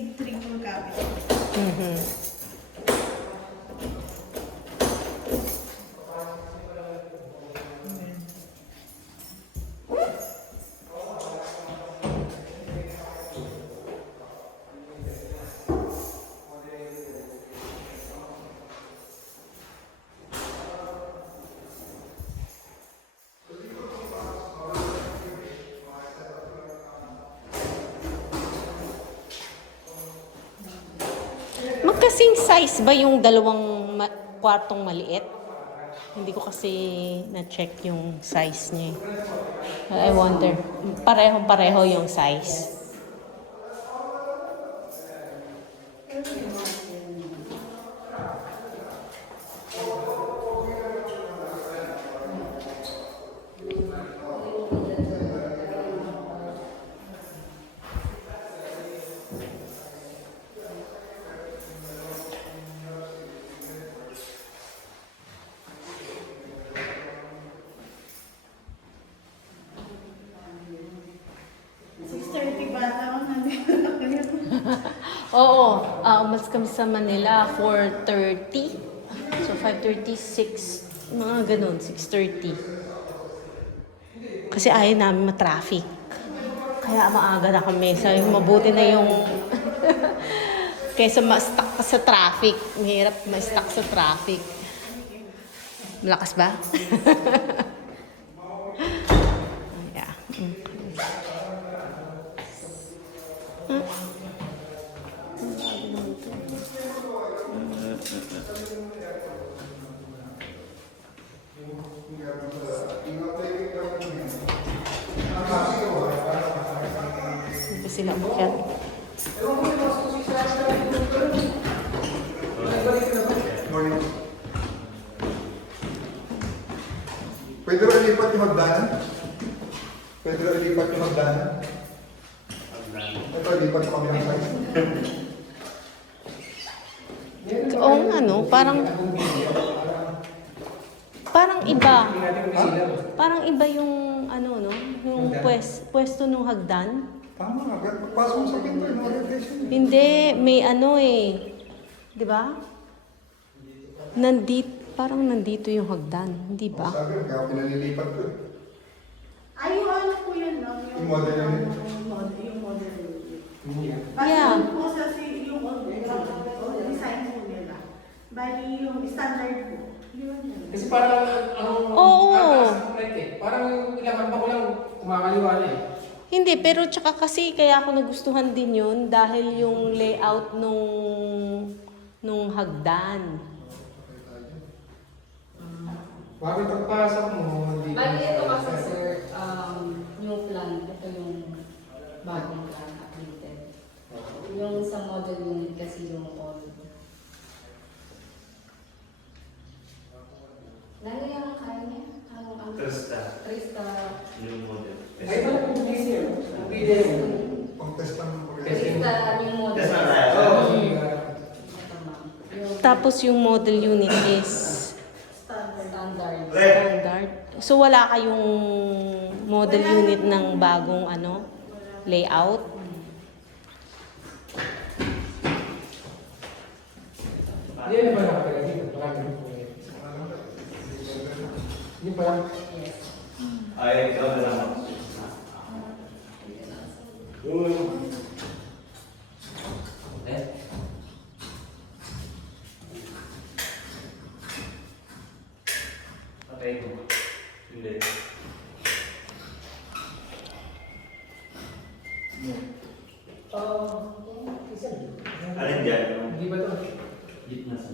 Sig 3 full copy. Magkasing size ba yung dalawang kwartong maliit? Hindi ko kasi na-check yung size niya. I wonder. Parehong-pareho yung size. Oo, umalis kami sa Manila 4:30. So 5:36, mga ganun, 6:30. Kasi ayaw namin ma-traffic. Kaya maaga na kami. Sabi, mabuti na yung kaysa ma-stuck ka sa traffic. Mahirap ma-stuck sa traffic. Malakas ba? Yeah. Hindi sila umakyat. Pwede rin ilipat yung hagdanan? Pwede rin ilipat yung hagdanan? Ito, ilipat yung kabilang size. Oo nga, no? Parang iba. Parang iba yung ano, no? Yung pwesto nung hagdan. Tama nga, pagpasok mo sa pinto, no orientation. Hindi, may ano eh. 'Di ba? Parang nandito yung hagdan, hindi ba? Sabi ko, kaya pinalilipat ko. Ay, yung ano po yun, no? Yung model unit. Yung model unit. Yeah. Basta po sa yung design po nila. Bali yung standard po. Yun. Kasi parang, Oo. parang ilang ba ko lang kumakaliwa na eh. Hindi, pero tsaka kasi kaya ako nagustuhan din yun dahil yung layout nung hagdan. Bakit pagpasok mo, hindi Bali, ito kasi sir, yung plan, ito yung bagong plan updated. Yung sa model unit kasi yung old. Lalo yung kaya niya? Ang Trista. Trista. New model. Ay, pala kung busy yun. Video yun. Pang-test lang ng kuryente. Trista yung model. Test na tayo. Oo. Ito ma'am. Tapos yung model unit is Standard. standard. So wala kayong model unit ng bagong ano, layout? Hindi yun ba nakapagay dito? Marami rin po yun. Hindi pa lang. Yes. Ay, ikaw na lang. Eh? Patay ko. Hindi. Oh.